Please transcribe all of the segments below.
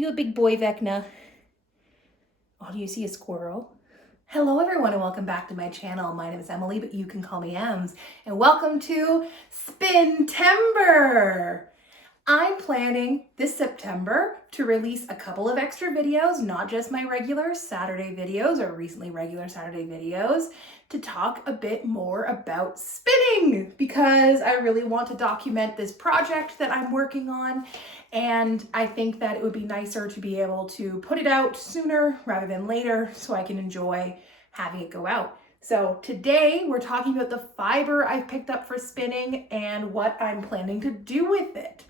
you a big boy, Vecna? Oh, do you see a squirrel? Hello everyone and welcome back to my channel. My name is Emily, but you can call me Ems. And welcome to Spintember. I'm planning this September to release a couple of extra videos, not just my regular Saturday videos or recently regular Saturday videos, to talk a bit more about spinning because I really want to document this project that I'm working on. And I think that it would be nicer to be able to put it out sooner rather than later so I can enjoy having it go out. So today we're talking about the fiber I've picked up for spinning and what I'm planning to do with it.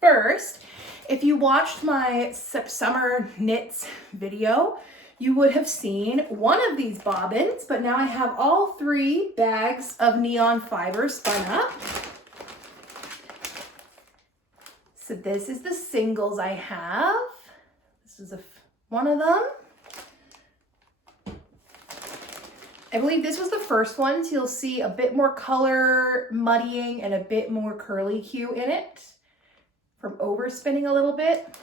First, if you watched my summer knits video, you would have seen one of these bobbins, but now I have all 3 bags of neon fiber spun up. So this is the singles I have. This is one of them. I believe this was the first one, so you'll see a bit more color muddying and a bit more curly Q in it from overspinning a little bit.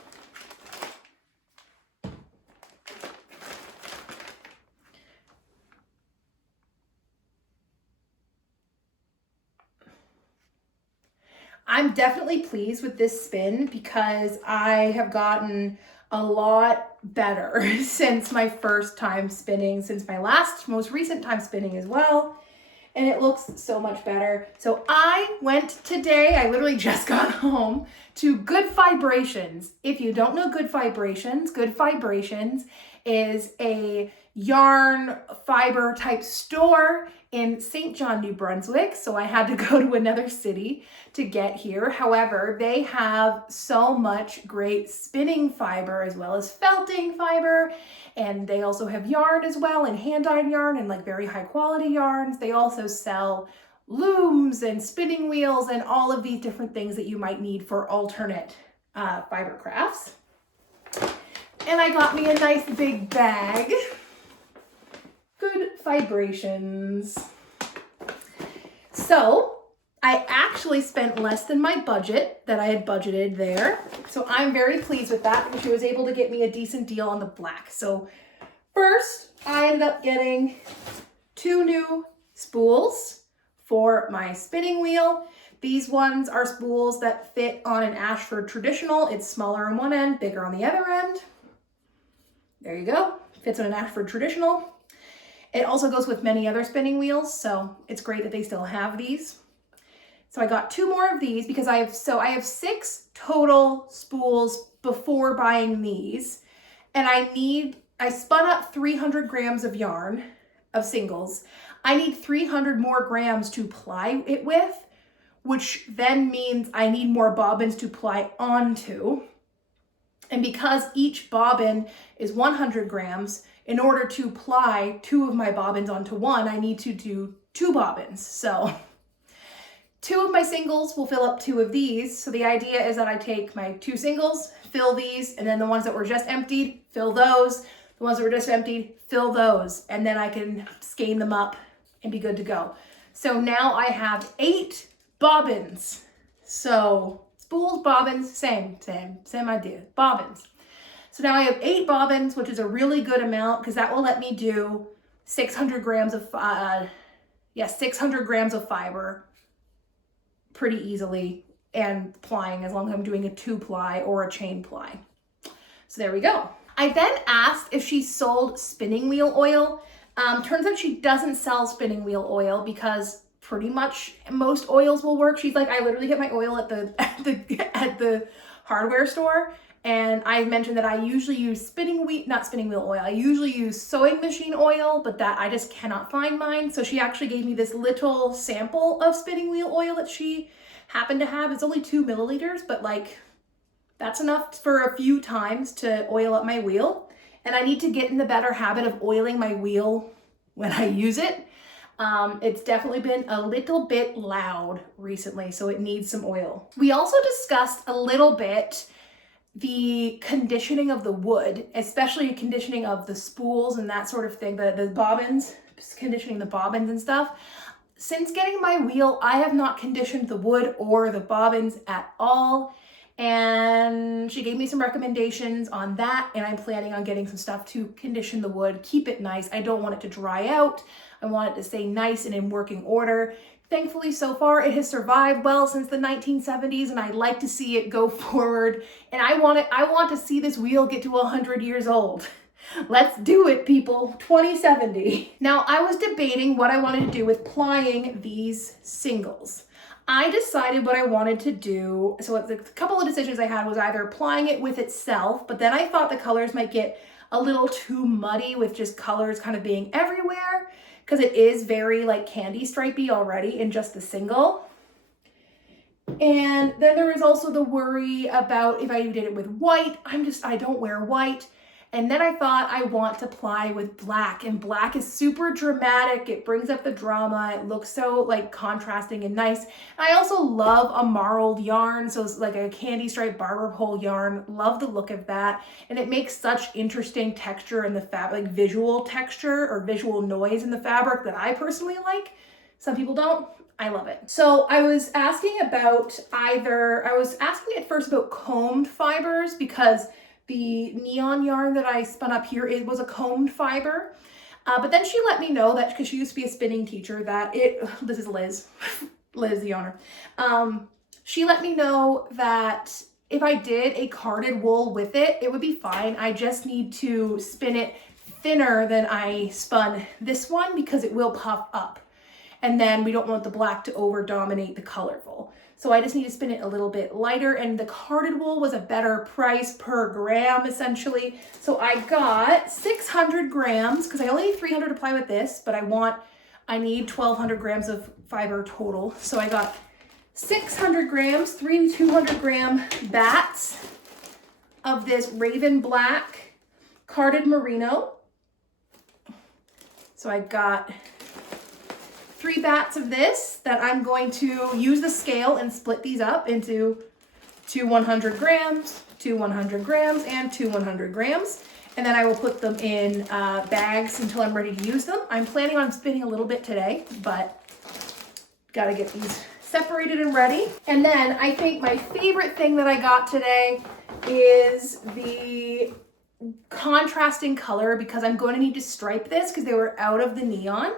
I'm definitely pleased with this spin because I have gotten a lot better since my first time spinning, since my most recent time spinning as well. And it looks so much better. So I went today, I literally just got home, to Good Fibrations. If you don't know Good Fibrations is a yarn fiber type store in St. John, New Brunswick. So I had to go to another city to get here. However, they have so much great spinning fiber as well as felting fiber. And they also have yarn as well, and hand-dyed yarn and like very high quality yarns. They also sell looms and spinning wheels and all of these different things that you might need for alternate fiber crafts. And I got me a nice big bag. Good Fibrations. So I actually spent less than my budget that I had budgeted there. So I'm very pleased with that because she was able to get me a decent deal on the black. So first, I ended up getting 2 new spools for my spinning wheel. These ones are spools that fit on an Ashford traditional. It's smaller on one end, bigger on the other end. There you go. Fits on an Ashford traditional. It also goes with many other spinning wheels, so it's great that they still have these. So I got 2 more of these because I have 6 total spools before buying these. And I spun up 300 grams of yarn of singles. I need 300 more grams to ply it with, which then means I need more bobbins to ply onto. And because each bobbin is 100 grams, in order to ply 2 of my bobbins onto one, I need to do 2 bobbins. So 2 of my singles will fill up 2 of these. So the idea is that I take my 2 singles, fill these, and then the ones that were just emptied, fill those. The ones that were just emptied, fill those. And then I can skein them up and be good to go. So now I have 8 bobbins. So spools, bobbins, same idea, bobbins. So now I have 8 bobbins, which is a really good amount because that will let me do 600 grams of 600 grams of fiber pretty easily and plying as long as I'm doing a 2-ply or a chain ply. So there we go. I then asked if she sold spinning wheel oil. Turns out she doesn't sell spinning wheel oil because pretty much most oils will work. She's like, I literally get my oil at the hardware store. And I mentioned that I usually use not spinning wheel oil. I usually use sewing machine oil, but that I just cannot find mine. So she actually gave me this little sample of spinning wheel oil that she happened to have. It's only 2 milliliters, but like that's enough for a few times to oil up my wheel. And I need to get in the better habit of oiling my wheel when I use it. It's definitely been a little bit loud recently, so it needs some oil. We also discussed a little bit the conditioning of the wood, especially conditioning of the spools and that sort of thing, the bobbins, conditioning the bobbins and stuff. Since getting my wheel, I have not conditioned the wood or the bobbins at all. And she gave me some recommendations on that, and I'm planning on getting some stuff to condition the wood, keep it nice. I don't want it to dry out. I want it to stay nice and in working order. Thankfully, so far, it has survived well since the 1970s, and I'd like to see it go forward. And I want to see this wheel get to 100 years old. Let's do it, people. 2070. Now, I was debating what I wanted to do with plying these singles. I decided what I wanted to do. So the couple of decisions I had was either applying it with itself, but then I thought the colors might get a little too muddy with just colors kind of being everywhere, because it is very like candy stripey already in just the single. And then there was also the worry about if I did it with white. I don't wear white. And then I thought I want to ply with black, and black is super dramatic. It brings up the drama. It looks so like contrasting and nice. I also love a marled yarn. So it's like a candy stripe barber pole yarn. Love the look of that. And it makes such interesting texture in the fabric, like visual texture or visual noise in the fabric that I personally like. Some people don't. I love it. So I was asking at first about combed fibers, because the neon yarn that I spun up here, it was a combed fiber. But then she let me know that, because she used to be a spinning teacher, that this is Liz, Liz the owner. She let me know that if I did a carded wool with it, it would be fine. I just need to spin it thinner than I spun this one, because it will puff up. And then we don't want the black to over dominate the colorful. So I just need to spin it a little bit lighter, and the carded wool was a better price per gram essentially. So I got 600 grams, because I only need 300 to apply with this, but I need 1,200 grams of fiber total. So I got 600 grams, 3 200-gram bats of this Raven Black carded merino. So I got 3 bats of this that I'm going to use the scale and split these up into 2 100 grams, 2 100 grams, and 2 100 grams. And then I will put them in bags until I'm ready to use them. I'm planning on spinning a little bit today, but gotta get these separated and ready. And then I think my favorite thing that I got today is the contrasting color, because I'm going to need to stripe this because they were out of the neon.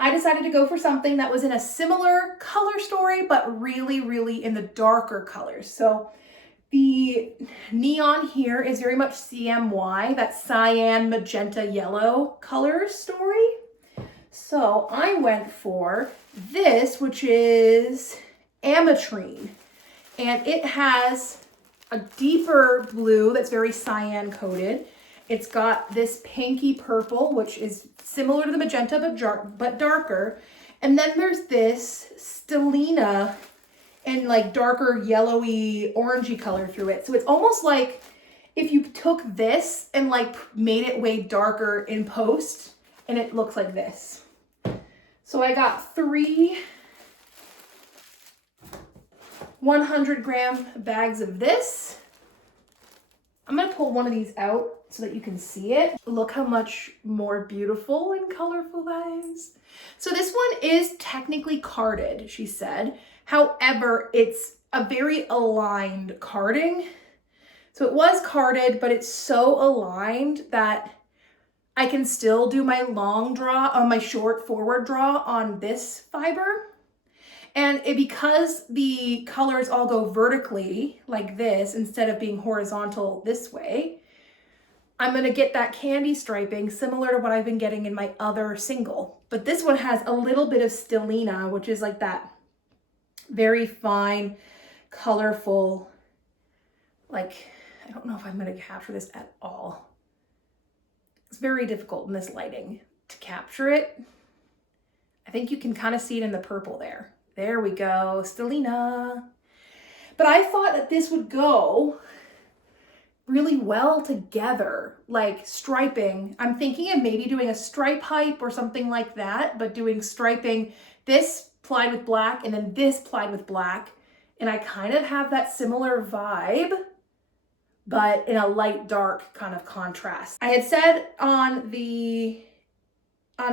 I decided to go for something that was in a similar color story, but really, really in the darker colors. So the neon here is very much CMY, that cyan, magenta, yellow color story. So I went for this, which is ametrine, and it has a deeper blue that's very cyan coated. It's got this pinky purple, which is similar to the magenta, but darker. And then there's this stellina and like darker yellowy orangey color through it. So it's almost like if you took this and like made it way darker in post, and it looks like this. So I got 3 100-gram bags of this. I'm gonna pull one of these out so that you can see it. Look how much more beautiful and colorful that is. So this one is technically carded, she said. However, it's a very aligned carding. So it was carded, but it's so aligned that I can still do my long draw on my short forward draw on this fiber. And because the colors all go vertically like this instead of being horizontal this way, I'm gonna get that candy striping similar to what I've been getting in my other single. But this one has a little bit of stellina, which is like that very fine, colorful, like, I don't know if I'm gonna capture this at all. It's very difficult in this lighting to capture it. I think you can kind of see it in the purple there. There we go, stellina. But I thought that this would go really well together, like striping. I'm thinking of maybe doing a stripe hype or something like that, but doing striping, this plied with black and then this plied with black. And I kind of have that similar vibe, but in a light dark kind of contrast. I had said on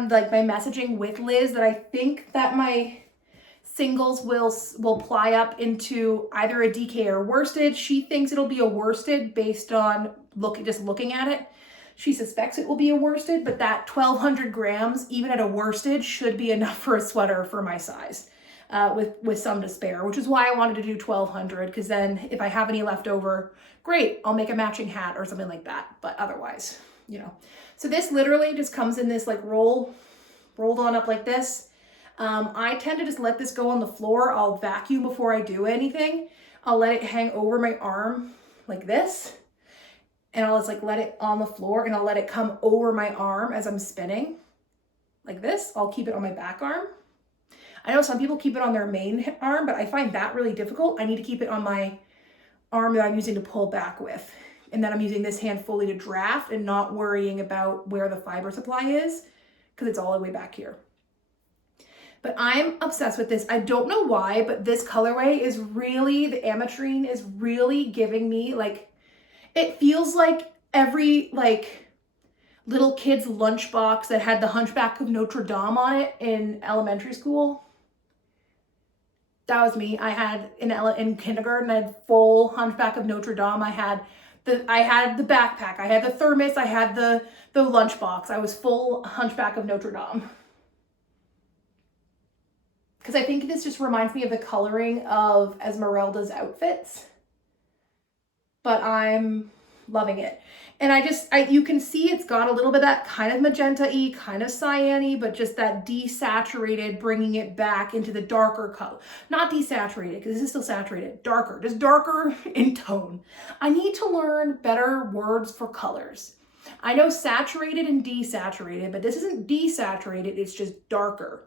like my messaging with Liz that I think that my singles will ply up into either a DK or worsted. She thinks it'll be a worsted based on just looking at it. She suspects it will be a worsted, but that 1,200 grams, even at a worsted, should be enough for a sweater for my size, with some to spare, which is why I wanted to do 1,200, because then if I have any left over, great, I'll make a matching hat or something like that. But otherwise, you know. So this literally just comes in this like rolled on up like this. I tend to just let this go on the floor. I'll vacuum before I do anything. I'll let it hang over my arm like this. And I'll just like let it on the floor, and I'll let it come over my arm as I'm spinning like this. I'll keep it on my back arm. I know some people keep it on their main arm, but I find that really difficult. I need to keep it on my arm that I'm using to pull back with. And then I'm using this hand fully to draft and not worrying about where the fiber supply is, because it's all the way back here. But I'm obsessed with this. I don't know why, but this colorway is really, the ametrine is really giving me like, it feels like every like little kid's lunchbox that had the Hunchback of Notre Dame on it in elementary school. That was me. I had in kindergarten, I had full Hunchback of Notre Dame. I had the backpack, I had the thermos, I had the lunchbox. I was full Hunchback of Notre Dame. Because I think this just reminds me of the coloring of Esmeralda's outfits. But I'm loving it. And you can see it's got a little bit of that kind of magenta-y, kind of cyan-y, but just that desaturated, bringing it back into the darker color. Not desaturated, because this is still saturated. Darker, just darker in tone. I need to learn better words for colors. I know saturated and desaturated, but this isn't desaturated, it's just darker.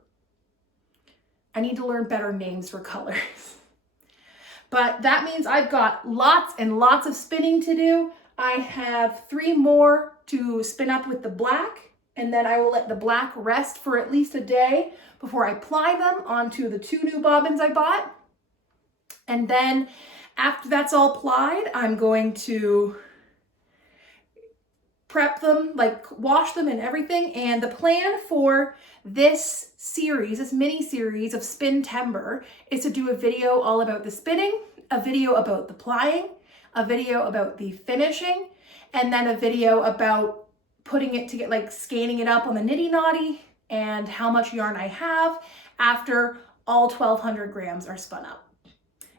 I need to learn better names for colors. But that means I've got lots and lots of spinning to do. I have 3 more to spin up with the black, and then I will let the black rest for at least a day before I ply them onto the 2 new bobbins I bought. And then after that's all plied, I'm going to prep them, like wash them and everything. And the plan for this series, this mini series of Spintember, is to do a video all about the spinning, a video about the plying, a video about the finishing, and then a video about putting it to get like scanning it up on the Nitty Naughty and how much yarn I have after all 1,200 grams are spun up.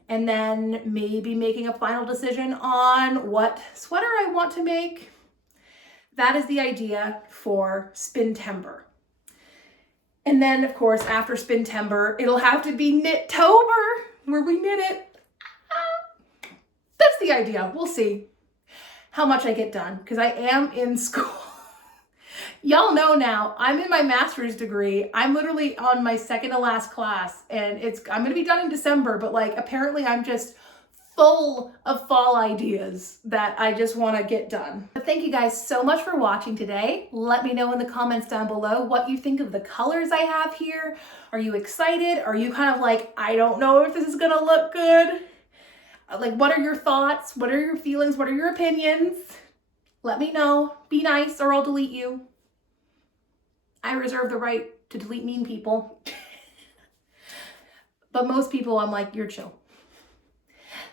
And then maybe making a final decision on what sweater I want to make. That is the idea for Spintember. And then, of course, after Spintember, it'll have to be Knittober, where we knit it. That's the idea. We'll see how much I get done, because I am in school. Y'all know now, I'm in my master's degree. I'm literally on my second to last class, and I'm going to be done in December, but like apparently I'm just full of fall ideas that I just want to get done. But thank you guys so much for watching today. Let me know in the comments down below what you think of the colors I have here. Are you excited? Are you kind of like, I don't know if this is going to look good? Like, what are your thoughts? What are your feelings? What are your opinions? Let me know. Be nice or I'll delete you. I reserve the right to delete mean people. But most people, I'm like, you're chill.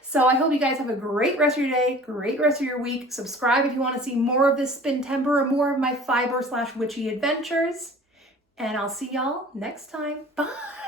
So I hope you guys have a great rest of your day, great rest of your week. Subscribe if you want to see more of this Spintember or more of my fiber/witchy adventures. And I'll see y'all next time. Bye.